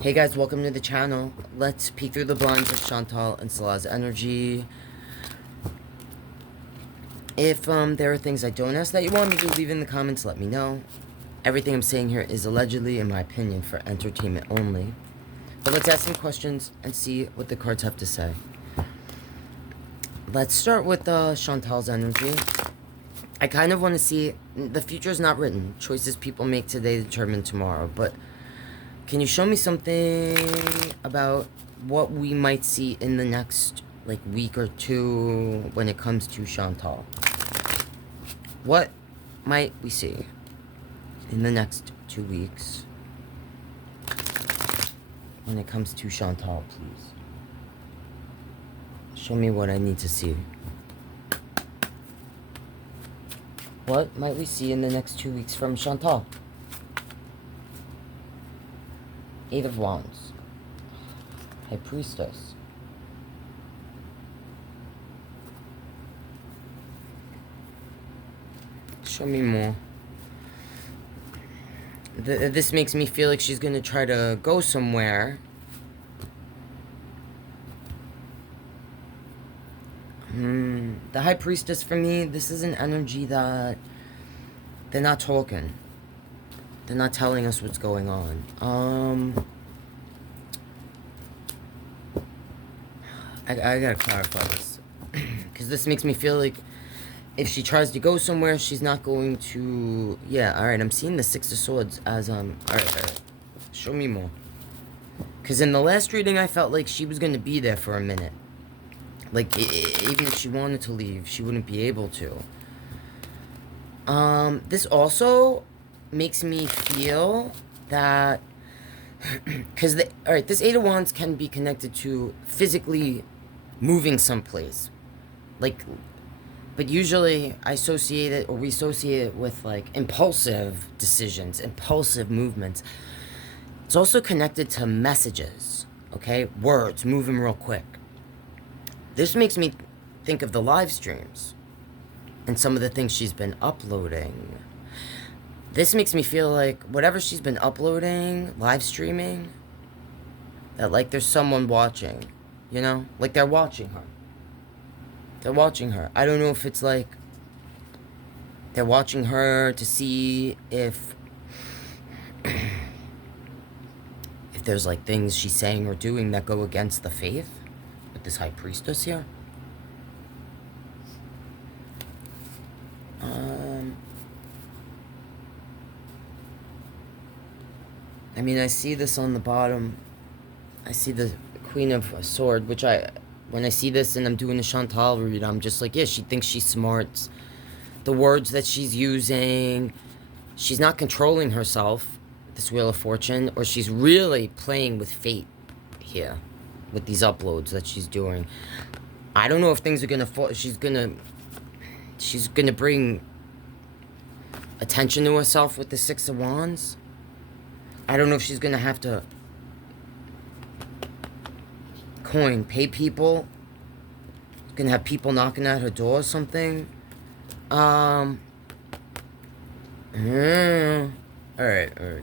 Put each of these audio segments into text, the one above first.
Hey guys, welcome to the channel. Let's peek through the blinds of Chantal and Salah's energy. If there are things I don't ask that you want me to leave in the comments, let me know. Everything I'm saying here is allegedly, in my opinion, for entertainment only. But let's ask some questions and see what the cards have to say. Let's start with Chantal's energy. I kind of want to see, the future is not written. Choices people make today determine tomorrow, but can you show me something about what we might see in the next, week or two when it comes to Chantal? What might we see in the next 2 weeks when it comes to Chantal, please? Show me what I need to see. What might we see in the next 2 weeks from Chantal? Eight of Wands. High Priestess. Show me more. This makes me feel like she's gonna try to go somewhere. The High Priestess, for me, this is an energy that they're not talking. They're not telling us what's going on. I gotta clarify this. Because this makes me feel like if she tries to go somewhere, she's not going to... Yeah, alright, I'm seeing the Six of Swords as, Alright. Show me more. Because in the last reading, I felt like she was going to be there for a minute. Like, even if she wanted to leave, she wouldn't be able to. This also makes me feel that... Because, alright, this Eight of Wands can be connected to physically moving someplace. But usually I associate it, or we associate it with, impulsive decisions, impulsive movements. It's also connected to messages, okay? Words, moving real quick. This makes me think of the live streams and some of the things she's been uploading. This makes me feel like whatever she's been uploading, live streaming, that, there's someone watching, you know? Like, they're watching her. They're watching her. I don't know if it's they're watching her to see if there's things she's saying or doing that go against the faith with this High Priestess here. I mean, I see this on the bottom. I see the Queen of Swords, which when I see this and I'm doing a Chantal read, I'm just like, yeah, she thinks she's smart. The words that she's using, she's not controlling herself, this Wheel of Fortune, or she's really playing with fate here with these uploads that she's doing. I don't know if things are gonna fall. She's gonna bring attention to herself with the Six of Wands. I don't know if she's gonna have to pay people. She's gonna have people knocking at her door or something. Alright.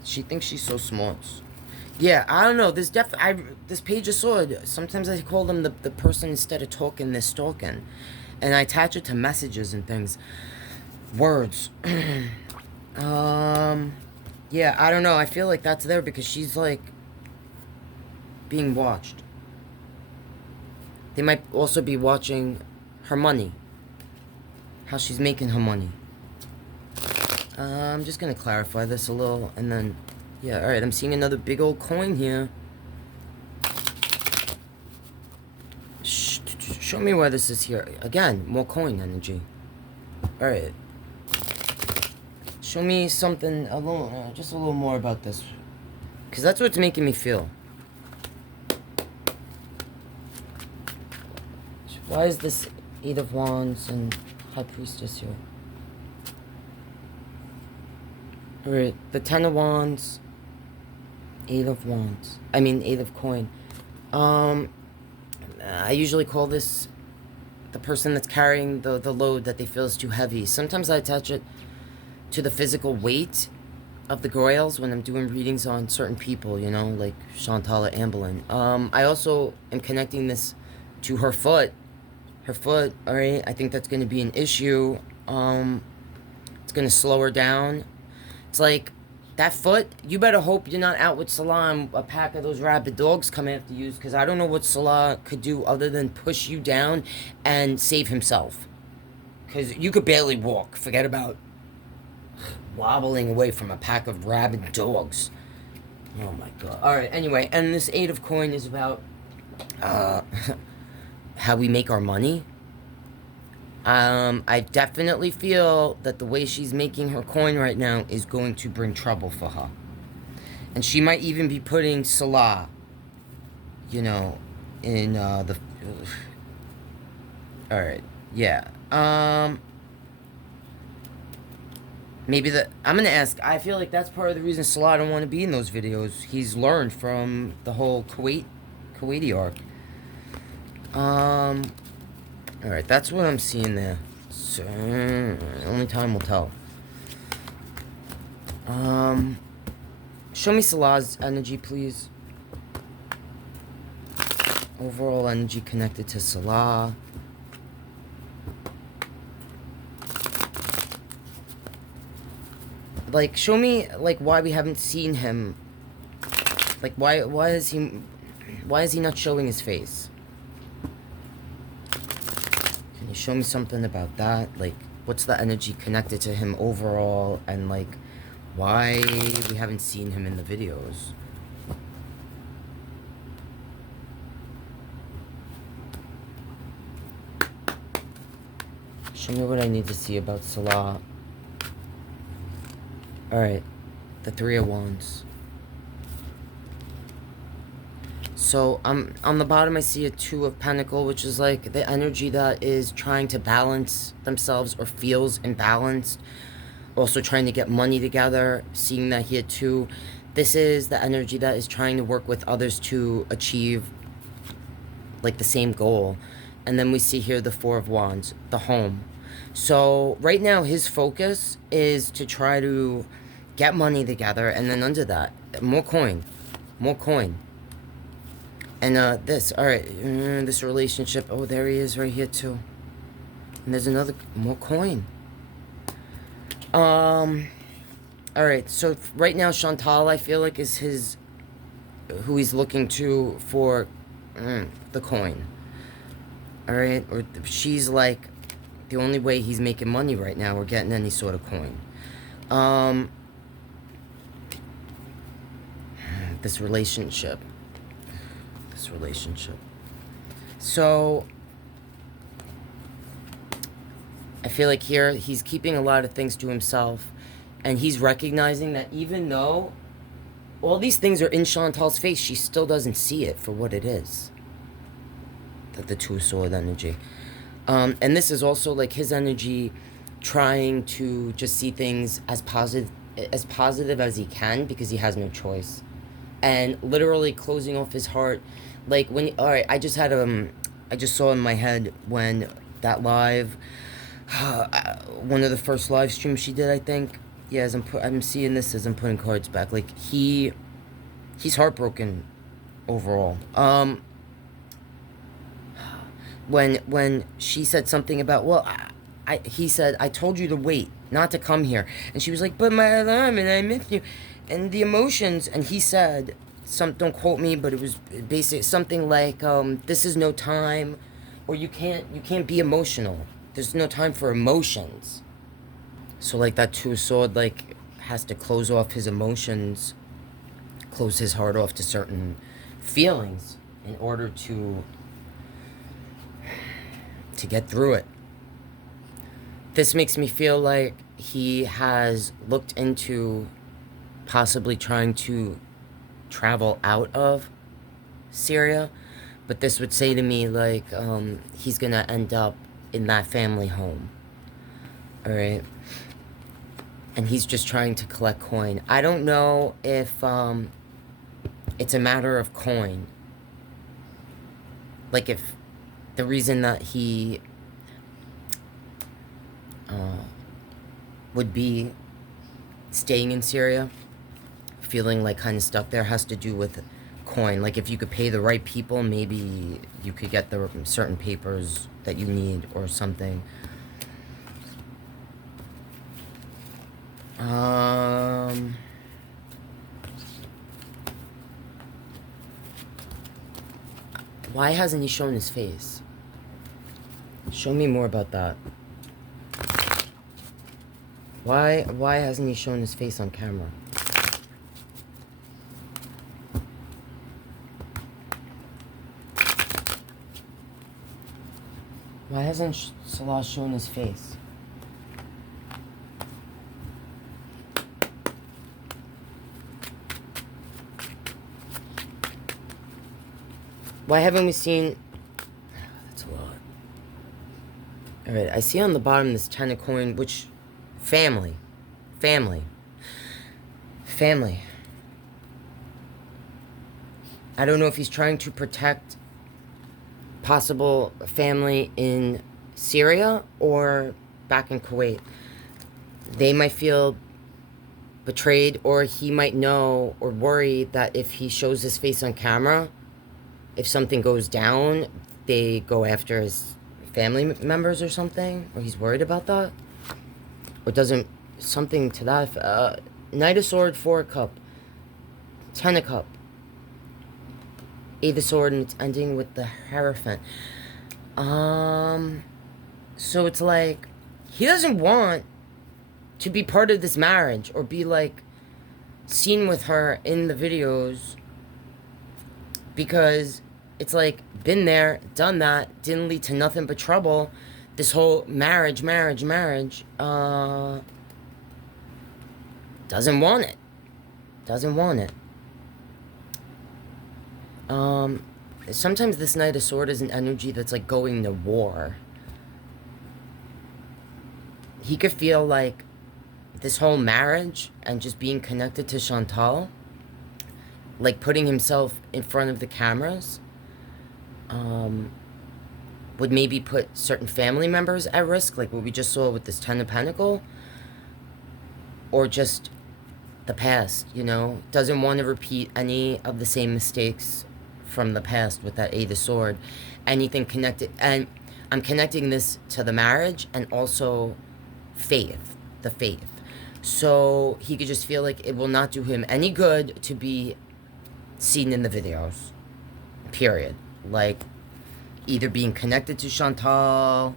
She thinks she's so smart. Yeah, I don't know. This Page of Sword, sometimes I call them the person, instead of talking, they're stalking. And I attach it to messages and things. Words. Yeah, I don't know. I feel like that's there because she's, being watched. They might also be watching her money. How she's making her money. I'm just going to clarify this a little, and then... Yeah, alright, I'm seeing another big old coin here. Show me why this is here. Again, more coin energy. Alright. Show me something, just a little more about this. Because that's what's making me feel. Why is this Eight of Wands and High Priestess here? Alright, the Ten of Wands, Eight of Wands. I mean, Eight of Coin. I usually call this the person that's carrying the load that they feel is too heavy. Sometimes I attach it to the physical weight of the grails when I'm doing readings on certain people, you know, like Chantal or Amberlin. I also am connecting this to her foot. Her foot, all right, I think that's going to be an issue. It's going to slow her down. It's like, that foot, you better hope you're not out with Salah and a pack of those rabid dogs come after you, because I don't know what Salah could do other than push you down and save himself. Because you could barely walk. Forget about wobbling away from a pack of rabid dogs. Oh my god. Alright, anyway, and this 8 of coin is about how we make our money. I definitely feel that the way she's making her coin right now is going to bring trouble for her. And she might even be putting Salah, you know, in the... Alright, yeah. Maybe I'm gonna ask, I feel like that's part of the reason Salah don't want to be in those videos. He's learned from the whole Kuwaiti arc. Alright, that's what I'm seeing there. So, only time will tell. Show me Salah's energy, please. Overall energy connected to Salah. Like, show me, like, why we haven't seen him. Like, why is he not showing his face? Can you show me something about that? Like, what's the energy connected to him overall, and, like, why we haven't seen him in the videos? Show me what I need to see about Salah. Alright, the 3 of Wands. So, on the bottom I see a 2 of Pentacles, which is like the energy that is trying to balance themselves or feels imbalanced. Also trying to get money together, seeing that here too. This is the energy that is trying to work with others to achieve like the same goal. And then we see here the 4 of Wands, the home. So right now his focus is to try to get money together, and then under that, more coin. And this, alright, this relationship, oh, there he is right here too. And there's another, more coin. Alright, so right now Chantal, I feel like, is who he's looking to for the coin. Alright, or she's like the only way he's making money right now or getting any sort of coin. This relationship. So I feel like here he's keeping a lot of things to himself, and he's recognizing that even though all these things are in Chantal's face, she still doesn't see it for what it is. The 2 of Swords energy. And this is also like his energy trying to just see things as positive as he can, because he has no choice. And literally closing off his heart. Like when, alright, I just saw in my head when that live, one of the first live streams she did, I think. Yeah, as I'm seeing this as I'm putting cards back. Like he's heartbroken overall. When she said something about, well, he said, I told you to wait, not to come here. And she was like, but my alarm, and I missed you. And the emotions, and he said, don't quote me, but it was basically something like, this is no time, or you can't be emotional. There's no time for emotions. So like that 2 of Swords, like, has to close off his emotions, close his heart off to certain feelings in order to get through it. This makes me feel like he has looked into possibly trying to travel out of Syria, but this would say to me like he's gonna end up in that family home. Alright, and he's just trying to collect coin. I don't know if it's a matter of coin, like if the reason that he would be staying in Syria, feeling like kind of stuck there, has to do with coin. Like if you could pay the right people, maybe you could get the certain papers that you need or something. Why hasn't he shown his face? Show me more about that. Why hasn't he shown his face on camera? Why hasn't Salah shown his face? Why haven't we seen... That's a lot. Alright, I see on the bottom this 10 of coin, which... Family. I don't know if he's trying to protect possible family in Syria or back in Kuwait. They might feel betrayed, or he might know or worry that if he shows his face on camera, if something goes down, they go after his family members or something, or he's worried about that, or doesn't, something to that. Knight of Sword, 4 of Cup, 10 of Cup, 8 of Sword, and it's ending with the Hierophant. So it's like, he doesn't want to be part of this marriage, or be like, seen with her in the videos, because it's like, been there, done that, didn't lead to nothing but trouble. This whole marriage, doesn't want it. Sometimes this Knight of Sword is an energy that's like going to war. He could feel like this whole marriage and just being connected to Chantal, like putting himself in front of the cameras, would maybe put certain family members at risk, like what we just saw with this 10 of Pentacle, or just the past, you know? Doesn't want to repeat any of the same mistakes from the past with that 8 of Sword. Anything connected, and I'm connecting this to the marriage and also faith, the faith. So he could just feel like it will not do him any good to be seen in the videos, period. Like, either being connected to Chantal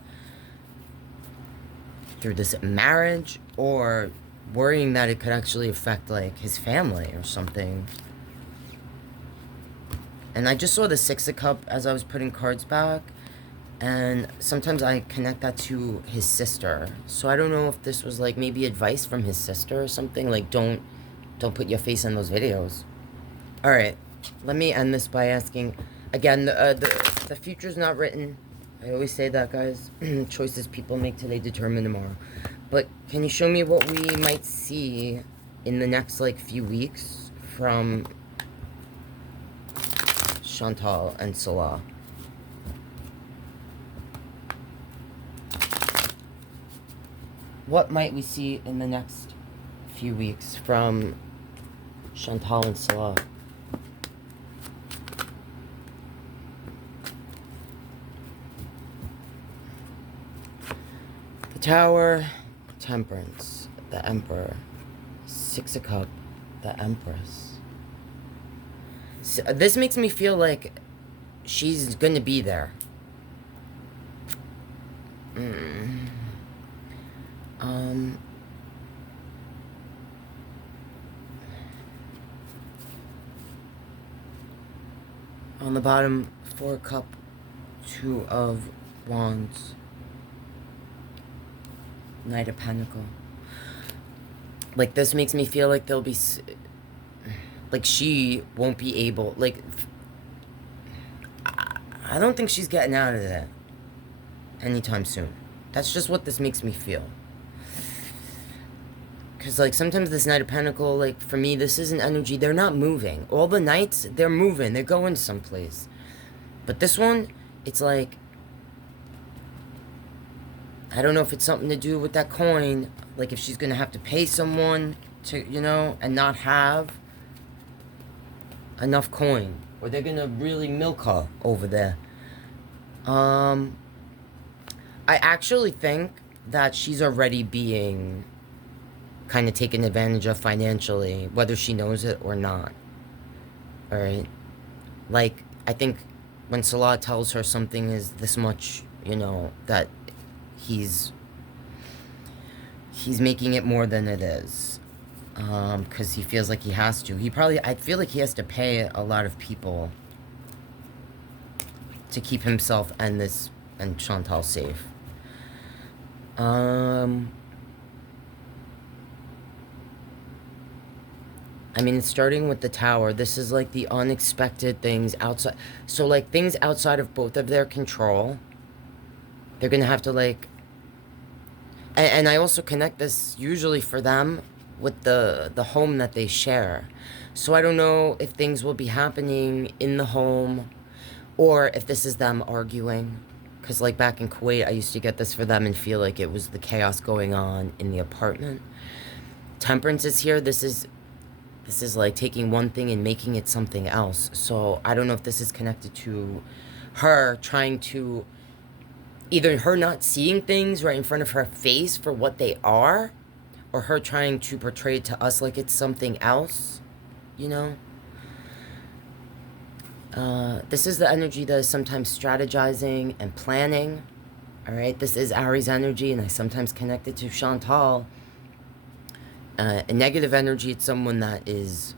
through this marriage, or worrying that it could actually affect, like, his family or something. And I just saw the 6 of Cup as I was putting cards back, and sometimes I connect that to his sister. So I don't know if this was, like, maybe advice from his sister or something, like, don't put your face in those videos. Alright, let me end this by asking, again, the future's not written. I always say that, guys. Choices people make today determine tomorrow. But can you show me what we might see in the next, like, few weeks from Chantal and Salah? What might we see in the next few weeks from Chantal and Salah? The Tower, Temperance, the Emperor, 6 of Cup, the Empress. So, this makes me feel like she's gonna be there. On the bottom, 4 of Cup, 2 of Wands, Knight of Pentacle. Like, this makes me feel like there'll be, like, she won't be able, like, I don't think she's getting out of that anytime soon. That's just what this makes me feel. Because, like, sometimes this Knight of Pentacle, like, for me, this isn't energy. They're not moving. All the Knights, they're moving. They're going someplace. But this one, it's like, I don't know if it's something to do with that coin. Like, if she's going to have to pay someone to, you know, and not have enough coin, or they're gonna really milk her over there. I actually think that she's already being kind of taken advantage of financially, whether she knows it or not. All right, like, I think when Salah tells her something is this much, you know, that he's making it more than it is, because he feels like he has to. I feel like he has to pay a lot of people to keep himself and Chantal safe. I mean, it's starting with the Tower. This is like the unexpected things outside. So, like, things outside of both of their control, they're gonna have to, like... And I also connect this, usually for them, with the home that they share. So I don't know if things will be happening in the home, or if this is them arguing. Because, like, back in Kuwait, I used to get this for them and feel like it was the chaos going on in the apartment. Temperance is here. This is like taking one thing and making it something else. So I don't know if this is connected to her trying to... Either her not seeing things right in front of her face for what they are, or her trying to portray it to us like it's something else, you know? This is the energy that is sometimes strategizing and planning, all right? This is Ari's energy, and I sometimes connect it to Chantal. A negative energy, it's someone that is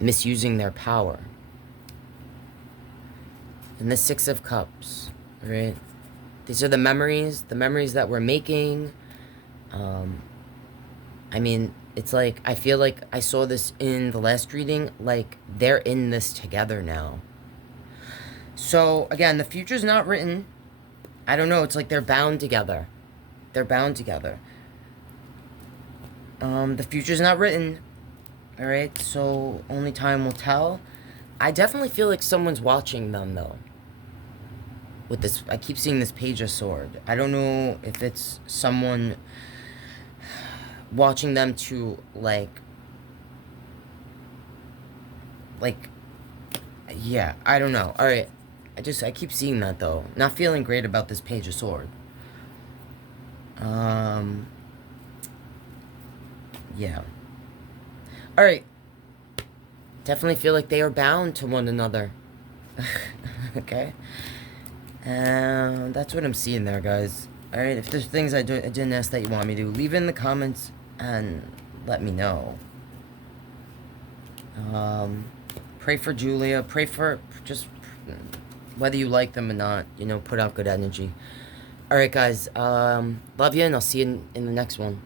misusing their power. And the Six of Cups, right? These are the memories that we're making. I mean, it's like, I feel like I saw this in the last reading, like, they're in this together now. So, again, the future's not written. I don't know, it's like they're bound together. They're bound together. The future's not written. Alright, so only time will tell. I definitely feel like someone's watching them, though. With this, I keep seeing this Page of Sword. I don't know if it's someone watching them to, like, yeah, I don't know. Alright, I keep seeing that, though. Not feeling great about this Page of Sword. Yeah. Alright. Definitely feel like they are bound to one another. Okay? And that's what I'm seeing there, guys. Alright, if there's things I didn't ask that you want me to, leave it in the comments and let me know. Pray for Julia. Pray for just whether you like them or not. You know, put out good energy. Alright, guys. Love you, and I'll see you in the next one.